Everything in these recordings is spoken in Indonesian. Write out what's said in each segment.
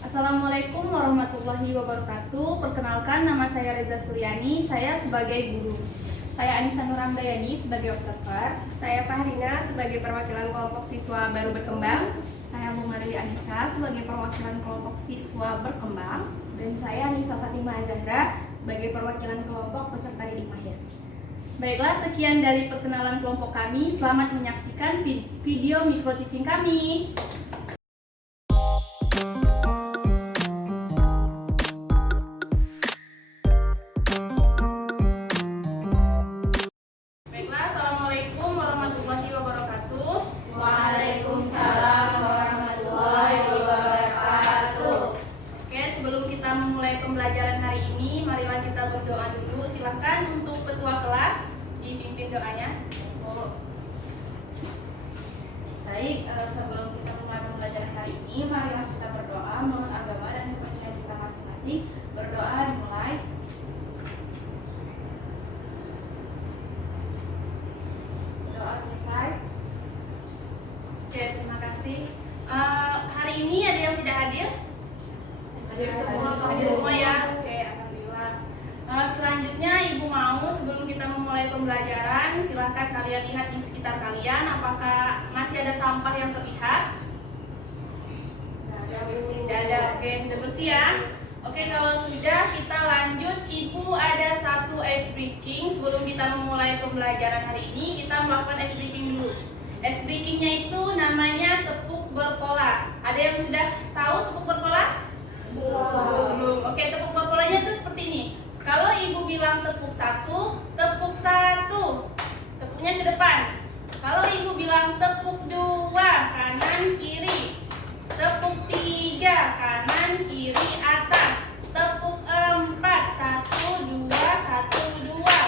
Assalamualaikum warahmatullahi wabarakatuh. Perkenalkan, nama saya Reza Suryani. Saya sebagai guru. Saya Anissa Nurandayani sebagai observer. Saya Fahrina sebagai perwakilan kelompok siswa baru berkembang. Saya Mumari Anissa sebagai perwakilan kelompok siswa berkembang. Dan saya Nisa Fatimah Zahra sebagai perwakilan kelompok peserta didik mahir. Baiklah, sekian dari perkenalan kelompok kami. Selamat menyaksikan video micro teaching kami. Baiklah, Assalamualaikum warahmatullahi wabarakatuh. Waalaikumsalam warahmatullahi wabarakatuh. Oke, sebelum kita memulai pembelajaran hari ini, marilah kita berdoa dulu. Silahkan untuk ketua kelas dipimpin doanya. Baik, sebelum kita mulai pembelajaran hari ini, marilah kita berdoa menurut agama dan kepercayaan kita masing-masing. Berdoa dimulai. Doa selesai. Oke, terima kasih. Hari ini ada yang tidak hadir? Hadir semua ya. Oke, alhamdulillah. Selanjutnya Ibu mau sebelum kita memulai pembelajaran, silahkan kalian lihat di sekitar kalian apakah masih ada sampah yang terlihat. Tidak ada. Oke, sudah bersih ya. Oke, kalau sudah kita lanjut. Ibu ada satu ice breaking. Sebelum kita memulai pembelajaran hari ini, kita melakukan ice breaking dulu. Ice breakingnya itu namanya tepuk berpola. Ada yang sudah tahu tepuk berpola? Belum. Oke, tepuk berpolanya itu seperti ini. Kalau ibu bilang tepuk satu, tepuk satu, tepuknya ke depan. Kalau ibu bilang tepuk dua, kanan kiri. Tepuk tiga, kanan kiri atas. Tepuk empat, satu dua, satu dua.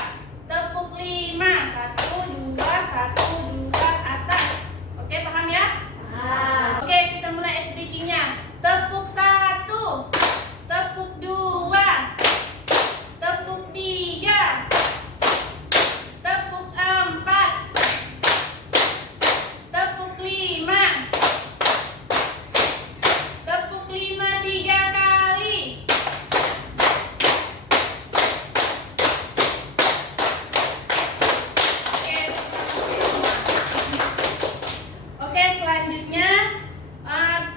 Tepuk lima, satu dua, satu dua atas. Oke, paham ya? Oke, kita mulai ice breakingnya. Tepuk satu, tepuk dua, tepuk tiga, tepuk empat, tepuk lima, tepuk lima 3 kali. Oke, selanjutnya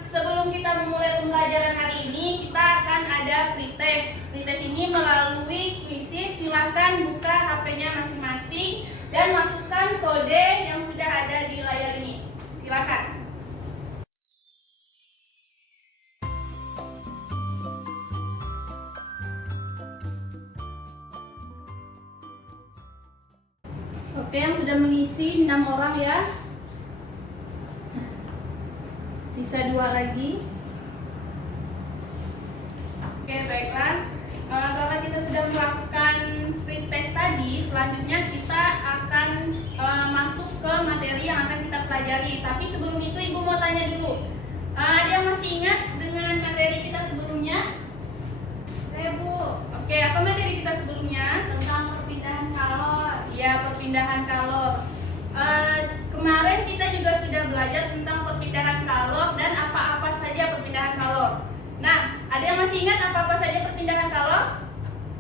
sebelum kita memulai pembelajaran hari ini, kita akan ada pretest. Pretest ini melalui kuisis. Silahkan buka HP-nya masing-masing dan masukkan kode yang sudah ada di layar ini. Silakan. Oke, yang sudah mengisi 6 orang ya. Sisa 2 lagi. Oke, baiklah. Karena kita sudah melakukan pretest tadi, selanjutnya kita akan masuk ke materi yang akan kita pelajari. Tapi sebelum itu Ibu mau tanya dulu. Ada yang masih ingat dengan materi kita sebelumnya? Saya Bu, Oke, apa materi kita sebelumnya? tentang perpindahan kalor. Ya, perpindahan kalor. Kemarin kita juga sudah belajar tentang perpindahan kalor dan apa-apa saja perpindahan kalor. Nah, ada yang masih ingat apa-apa saja perpindahan kalor?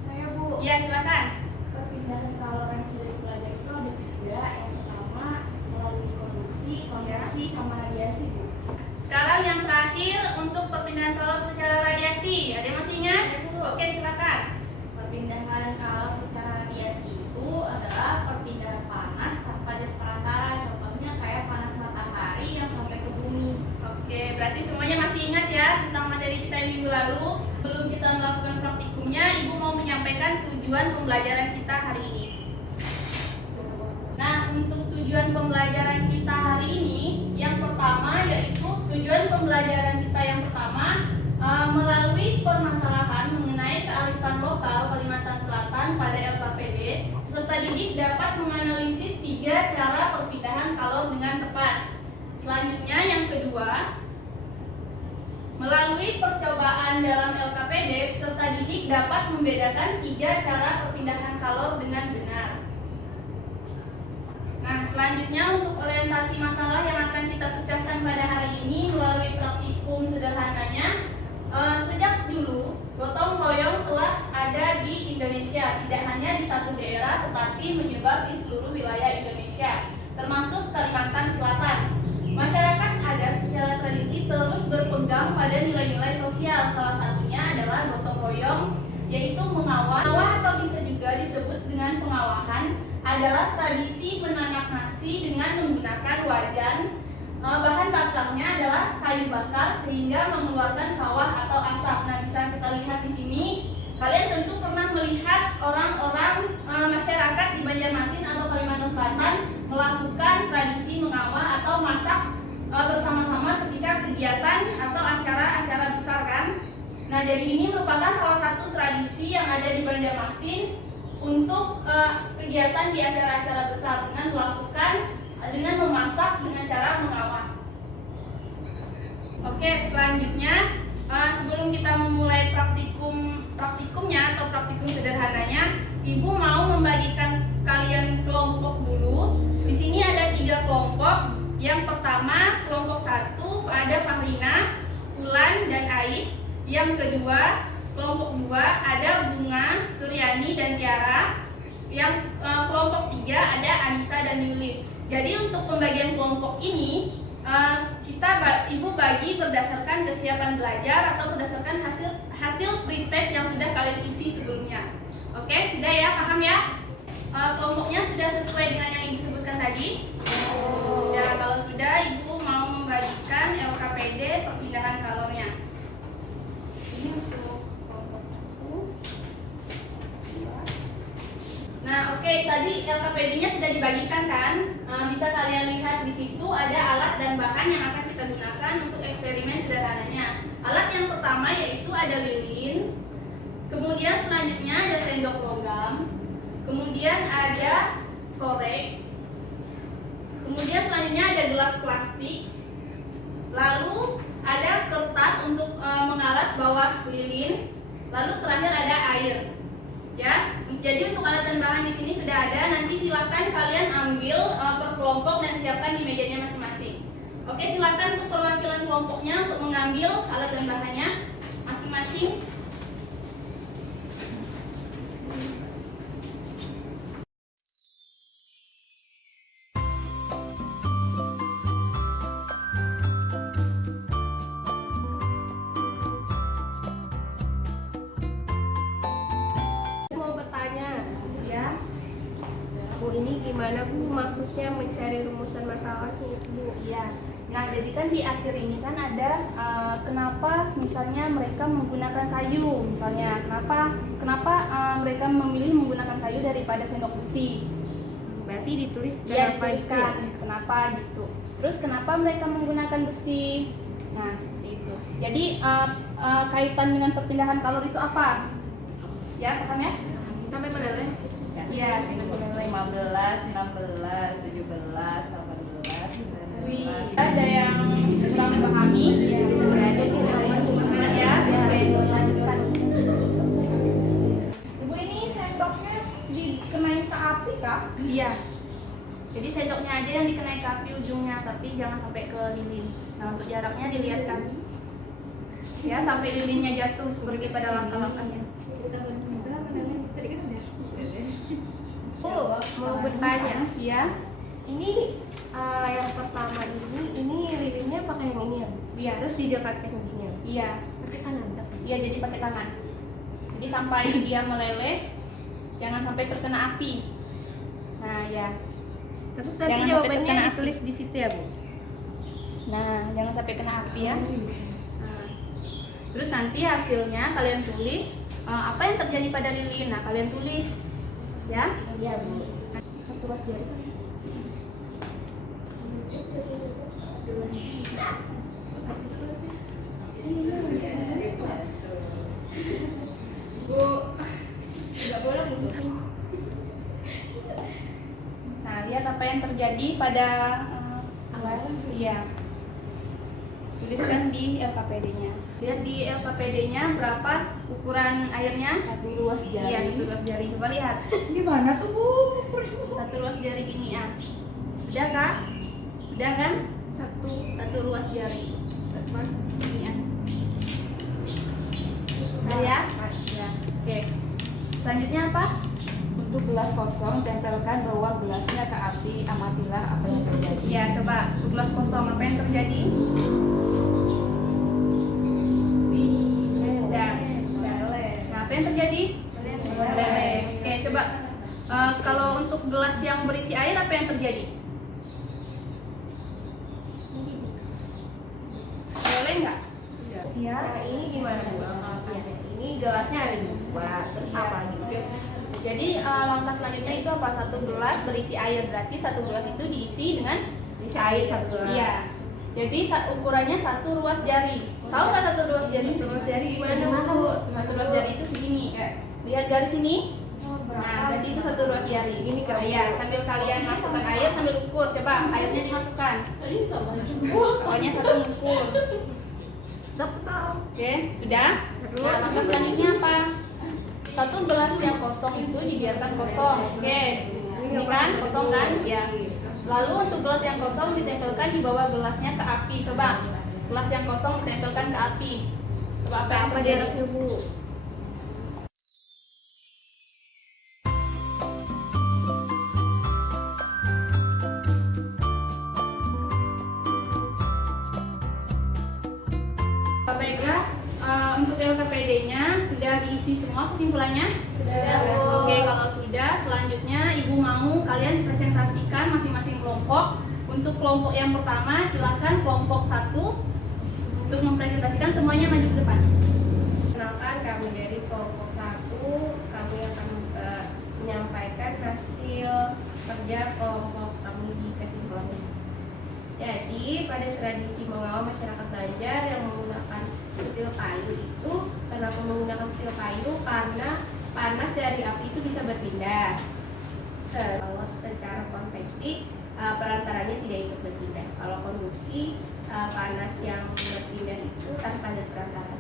Saya Bu, Ya, silakan. perpindahan kalor yang sudah dipelajari itu ada 3. Yang pertama melalui konduksi, konveksi, sama radiasi Bu. Sekarang yang terakhir untuk perpindahan kalor secara radiasi. Ada yang masih ingat? Ya, Bu. Oke, silakan. Perpindahan kalor secara radiasi itu adalah perpindahan panas tanpa zat perantara. Contohnya kayak panas matahari yang sampai ke bumi. Oke, berarti semuanya masih ingat ya tentang materi kita yang minggu lalu. Sebelum kita melakukan praktikumnya, Ibu mau menyampaikan tujuan pembelajaran kita hari ini. Nah, untuk tujuan pembelajaran kita hari ini, yang pertama yaitu tujuan pembelajaran kita yang pertama melalui permasalahan mengenai kearifan lokal Kalimantan Selatan pada LKPD, peserta didik dapat menganalisis 3 cara perpindahan kalor dengan tepat. Selanjutnya yang kedua, melalui percobaan dalam LKPD, peserta didik dapat membedakan 3 cara perpindahan kalor dengan benar. Nah, selanjutnya untuk orientasi masalah yang akan kita pecahkan pada hari ini melalui praktikum sederhananya, Indonesia, tidak hanya di satu daerah tetapi menyebar di seluruh wilayah Indonesia, termasuk Kalimantan Selatan. Masyarakat adat secara tradisi terus berpegang pada nilai-nilai sosial, salah satunya adalah gotong royong, yaitu mengawah. Mengawah atau bisa juga disebut dengan pengawahan adalah tradisi menanak nasi dengan menggunakan wajan. Bahan bakarnya adalah kayu bakar sehingga mengeluarkan kawah atau asap. Nah, bisa kita lihat di sini. Kalian tentu pernah melihat orang-orang masyarakat di Banjarmasin atau Kalimantan Selatan melakukan tradisi mengawah atau masak bersama-sama ketika kegiatan atau acara-acara besar kan. Nah, jadi ini merupakan salah satu tradisi yang ada di Banjarmasin untuk kegiatan di acara-acara besar dengan memasak dengan cara mengawah. Oke, selanjutnya sebelum kita memulai praktikumnya atau praktikum sederhananya, Ibu mau membagikan kalian kelompok dulu. Di sini ada 3 kelompok. Yang pertama, kelompok 1 ada Fahrina, Ulan, dan Ais. Yang kedua, kelompok 2 ada Bunga, Suryani, dan Tiara. Yang kelompok 3 ada Anissa dan Yulis. Jadi untuk pembagian kelompok ini Ibu bagi berdasarkan kesiapan belajar atau berdasarkan hasil pretest yang sudah kalian isi sebelumnya. Oke, sudah ya, paham ya? Kelompoknya sudah sesuai dengan yang Ibu sebutkan tadi? Ya, kalau sudah, Ibu mau membagikan LKPD perpindahan kalornya. Ini untuk kelompok 1. Nah, oke, tadi LKPD-nya sudah dibagikan kan? Bisa kalian lihat di situ ada alat dan bahan yang akan kita gunakan untuk eksperimen sederhananya. Alat yang pertama yaitu ada lilin, kemudian selanjutnya ada sendok logam, kemudian ada korek, kemudian selanjutnya ada gelas plastik, lalu ada kertas untuk mengalas bawah lilin, lalu terakhir ada air. Ya, jadi untuk alat dan bahan di sini sudah ada. Nanti silakan kalian ambil per kelompok dan siapkan di mejanya masing-masing. Oke, silakan untuk perwakilan kelompoknya untuk mengambil alat dan bahannya masing-masing. Ini gimana Bu maksudnya mencari rumusan masalahnya Bu? Iya. Nah, jadi kan di akhir ini kan ada kenapa misalnya mereka menggunakan kayu, misalnya kenapa mereka memilih menggunakan kayu daripada sendok besi. Berarti ditulis Iya, kenapa dituliskan itu? kenapa gitu. Terus kenapa mereka menggunakan besi? Nah, seperti itu. Jadi kaitan dengan perpindahan kalor itu apa? Ya, paham ya? Sampai mana ya? Iya, 15, 16, 17, 18, 19. ada yang kurang dipahami? Ya, lanjutkan. Ibu, ini sendoknya dikenain ke api kah? Iya. Jadi sendoknya aja yang dikenai ke api ujungnya, tapi jangan sampai ke lilin. Nah, untuk jaraknya dilihat kan. Ya, sampai lilinnya jatuh seperti pada langkah-langkahnya. Mau bertanya. Ya. Ini yang pertama ini lilinnya pakai yang ini ya Bu? Iya. Terus didekatkan gini ya? Iya. Pakai kanan dong. Iya, jadi pakai tangan. Jadi sampai dia meleleh, jangan sampai terkena api. Nah, ya. Terus nanti Jangan sampai jawabannya terkena api. ditulis di situ ya Bu? Nah, jangan sampai kena api ya. Nah, terus nanti hasilnya kalian tulis apa yang terjadi pada lilin. Nah, kalian tulis ya. Iya Bu. Satu ruas jari. Bu, nggak boleh gitu. Nah, lihat apa yang terjadi pada awal. Iya. Tuliskan di LKPD-nya. Lihat di LKPD-nya berapa ukuran airnya? Satu ruas jari. Iya, satu ruas jari. Coba lihat. Gimana tuh Bu? Satu ruas jari gini ya. Sudah kah? Sudah kan? Satu ruas jari. Ini ya. Nah, ya? Ya. Oke. Selanjutnya apa? Untuk gelas kosong, tempelkan bawah gelasnya ke api. Amatilah apa yang terjadi. Iya, coba untuk gelas kosong apa yang terjadi? Nah, apa yang terjadi? Meleleh. Oke, coba kalau untuk gelas yang berisi air apa yang terjadi? Meleleh nggak? Ya, ini gimana Bu? Ini gelasnya ada dua, terus apa lagi? Jadi langkah selanjutnya itu apa? Satu gelas berisi air, berarti satu gelas itu diisi dengan Isi air satu gelas. Iya. Jadi ukurannya satu ruas jari. Tahu nggak satu ruas jari? Ruas jari gimana, Bu? Bu? Satu ruas jari itu segini. Lihat garis ini. Nah, jadi itu satu ruas jari. Ini Nah, ya, sambil kalian masukkan air sambil ukur. Coba airnya dimasukkan. Pokoknya satu ukur. Oke, sudah. Nah, langkah selanjutnya apa? Satu gelas yang kosong itu dibiarkan kosong. Oke. Ini kan kosong kan? Ya. Lalu untuk gelas yang kosong ditempelkan di bawah gelasnya ke api. Coba. Gelas yang kosong ditempelkan ke api. Coba apa yang terjadi? jaraknya Bu? Baiklah, untuk LKPD-nya sudah diisi semua kesimpulannya? Sudah, Bu. Oke, kalau sudah, selanjutnya Ibu mau kalian presentasikan masing-masing kelompok. Untuk kelompok yang pertama, silakan kelompok 1 untuk mempresentasikan, semuanya maju ke depan. Kenalkan, kami dari kelompok 1. Kami akan menyampaikan hasil kerja kelompok kami di kesimpulan ini. Jadi, pada tradisi mengawal masyarakat Banjar yang menggunakan sutil kayu itu, kenapa menggunakan sutil kayu? Karena panas dari api itu bisa berpindah. Kalau secara konveksi, perantaranya tidak ikut berpindah. Kalau konduksi, panas yang berpindah itu tanpa ada perantara.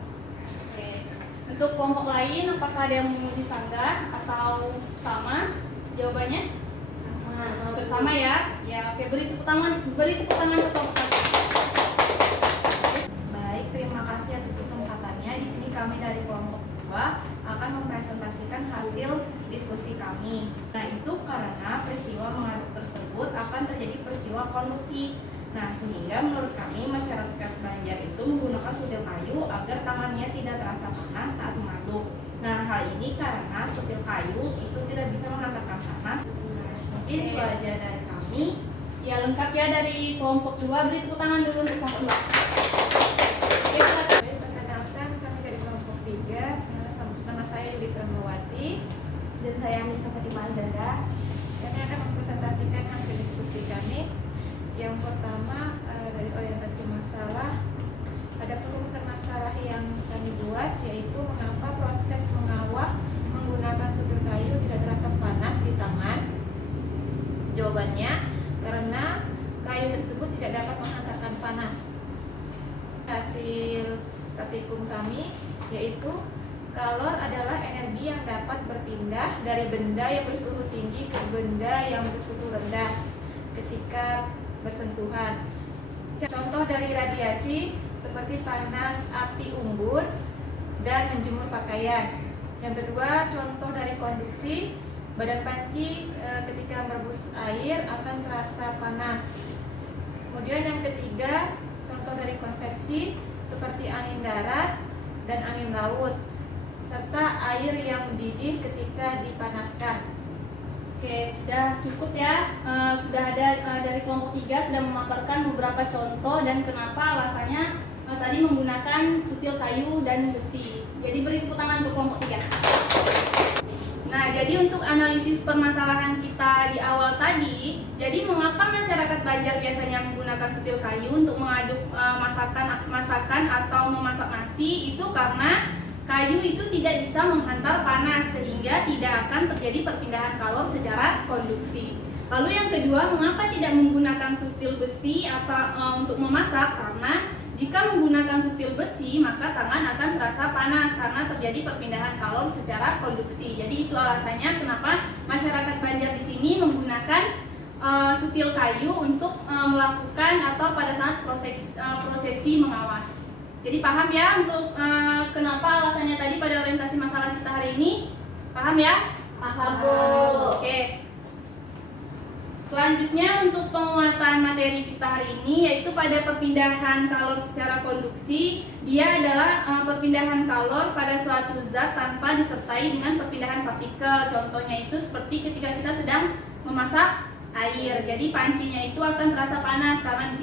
Oke. Untuk kelompok lain, apakah ada yang disanggah atau sama? Jawabannya? Bersama ya. Ya, oke, beri tepuk tangan ke kelompok 1. Baik, terima kasih atas kesempatannya. Di sini kami dari kelompok 2 akan mempresentasikan hasil diskusi kami. Nah, itu karena peristiwa mengaduk tersebut akan terjadi peristiwa konduksi. Nah, sehingga menurut kami masyarakat Banjar itu menggunakan sutil kayu agar tangannya tidak terasa panas saat mengaduk. Nah, hal ini karena sutil kayu itu tidak bisa menghantarkan panas. Nah, mungkin itu aja dari kami. Ya, lengkap ya dari kelompok 2. Beri tepuk tangan dulu untuk kelompok 2. Oke, silakan. Perkenalkan, kami dari kelompok 3. Nama saya Yulisa Mawati. Dan saya Anissa Fatimah Azhara. Kami akan mempresentasikan hasil diskusi kami. Yang pertama dari orientasi masalah. Ada perumusan masalah yang kami buat, yaitu mengapa proses mengawah menggunakan sutil kayu tidak terasa panas di tangan. Jawabannya, karena kayu tersebut tidak dapat menghantarkan panas. Hasil praktikum kami yaitu kalor adalah energi yang dapat berpindah dari benda yang bersuhu tinggi ke benda yang bersuhu rendah ketika bersentuhan. Contoh dari radiasi seperti panas api unggun dan menjemur pakaian. Yang kedua, contoh dari konduksi, badan panci ketika merebus air akan terasa panas. Kemudian yang ketiga, contoh dari konveksi seperti angin darat dan angin laut, serta air yang mendidih ketika dipanaskan. Oke, sudah cukup ya. Sudah ada dari kelompok 3 sudah memaparkan beberapa contoh dan kenapa alasannya tadi menggunakan sutil kayu dan besi. Jadi beri tepuk tangan untuk kelompok 3. Nah, jadi untuk analisis permasalahan kita di awal tadi, jadi mengapa masyarakat Banjar biasanya menggunakan sutil kayu untuk mengaduk masakan atau memasak nasi, itu karena kayu itu tidak bisa menghantar panas sehingga tidak akan terjadi perpindahan kalor secara konduksi. Lalu yang kedua, mengapa tidak menggunakan sutil besi atau untuk memasak? Karena jika menggunakan sutil besi, maka tangan akan terasa panas karena terjadi perpindahan kalor secara konduksi. Jadi itu alasannya kenapa masyarakat Banjar di sini menggunakan sutil kayu untuk melakukan atau pada saat prosesi mengawal. Jadi paham ya untuk kenapa alasannya tadi pada orientasi masalah kita hari ini? Paham ya? Paham, Bu. Oke. Selanjutnya untuk penguatan materi kita hari ini yaitu pada perpindahan kalor secara konduksi. Dia adalah perpindahan kalor pada suatu zat tanpa disertai dengan perpindahan partikel. Contohnya itu seperti ketika kita sedang memasak air. Jadi pancinya itu akan terasa panas karena di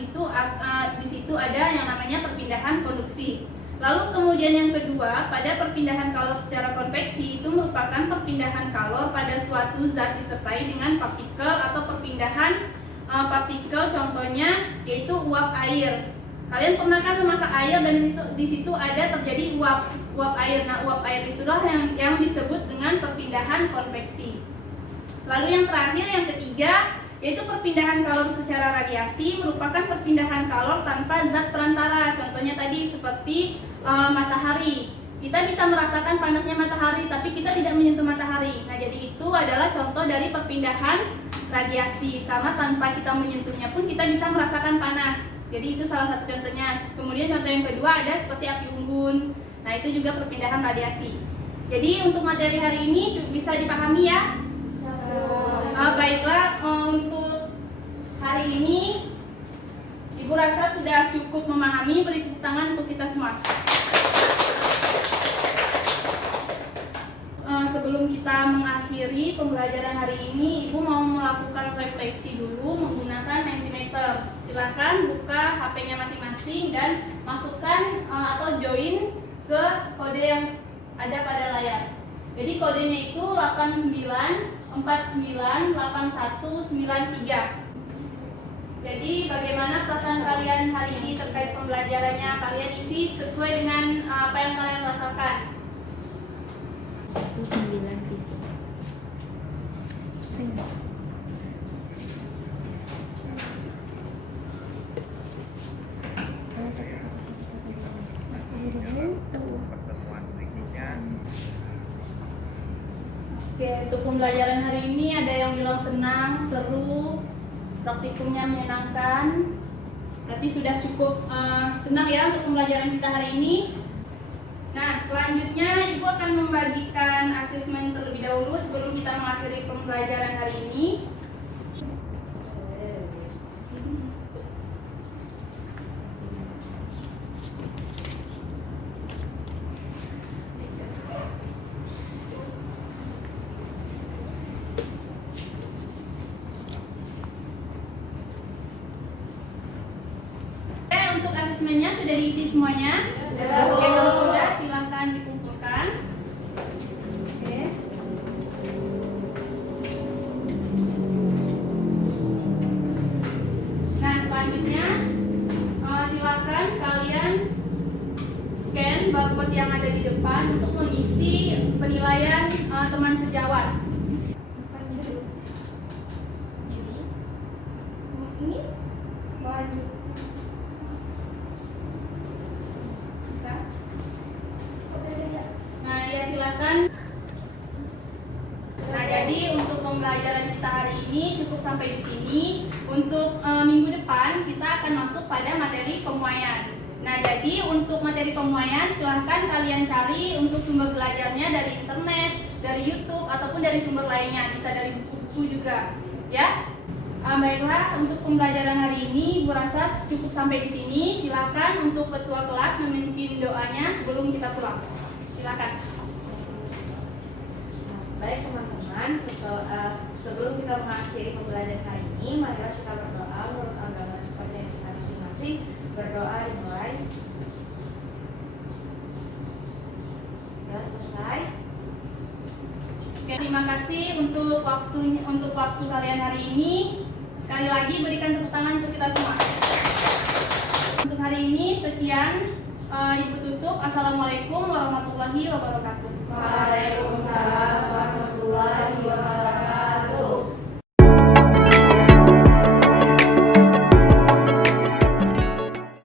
situ ada yang namanya perpindahan konduksi. Lalu kemudian yang kedua, pada perpindahan kalor secara konveksi itu merupakan perpindahan kalor pada suatu zat disertai dengan partikel atau perpindahan partikel, contohnya yaitu uap air. Kalian pernah kan memasak air dan di situ ada terjadi uap air. Nah, uap air itulah yang disebut dengan perpindahan konveksi. Lalu yang terakhir, yang ketiga, yaitu perpindahan kalor secara radiasi merupakan perpindahan kalor tanpa zat perantara. Contohnya tadi seperti matahari. Kita bisa merasakan panasnya matahari, tapi kita tidak menyentuh matahari. Nah, jadi itu adalah contoh dari perpindahan radiasi. Karena tanpa kita menyentuhnya pun kita bisa merasakan panas. Jadi itu salah satu contohnya. Kemudian contoh yang kedua ada seperti api unggun. Nah, itu juga perpindahan radiasi. Jadi untuk materi hari ini bisa dipahami ya. Baiklah, untuk hari ini Ibu rasa sudah cukup memahami. Beri tepuk tangan untuk kita semua. Sebelum kita mengakhiri pembelajaran hari ini, Ibu mau melakukan refleksi dulu menggunakan Mentimeter. Silakan buka HP-nya masing-masing dan masukkan atau join ke kode yang ada pada layar. Jadi kodenya itu 89498193. Jadi bagaimana perasaan kalian hari ini terkait pembelajarannya? Kalian isi sesuai dengan apa yang kalian rasakan. 193. Pertemuan berikutnya. Oke, untuk pembelajaran hari ini ada yang bilang senang, seru, praktikumnya menyenangkan. Berarti sudah cukup senang ya untuk pembelajaran kita hari ini. Nah, selanjutnya Ibu akan membagikan asesmen terlebih dahulu sebelum kita mengakhiri pembelajaran hari ini. Untuk asesmennya sudah diisi semuanya? Oke, kalau sudah silakan dikumpulkan. Oke. Nah, selanjutnya silakan kalian scan barcode yang ada di depan untuk mengisi penilaian teman sejawat. Ini wajib. Nah, ya silakan. Nah, jadi untuk pembelajaran kita hari ini cukup sampai di sini. Untuk minggu depan kita akan masuk pada materi pemuaian. Nah, jadi untuk materi pemuaian silahkan kalian cari untuk sumber belajarnya dari internet, dari YouTube ataupun dari sumber lainnya, bisa dari buku-buku juga, ya. Baiklah, untuk pembelajaran hari ini Ibu rasa cukup sampai di sini. Silakan untuk ketua kelas memimpin doanya sebelum kita pulang. Silakan. Baik teman-teman, sebelum kita mengakhiri pembelajaran hari ini, marilah kita berdoa menurut agama dan kepercayaan kita masing-masing. Berdoa dimulai. Ya, selesai. Oke, terima kasih untuk waktu kalian hari ini. Sekali lagi berikan tepuk tangan untuk kita semua. Untuk hari ini sekian. Ibu tutup. Assalamualaikum warahmatullahi wabarakatuh. Waalaikumsalam.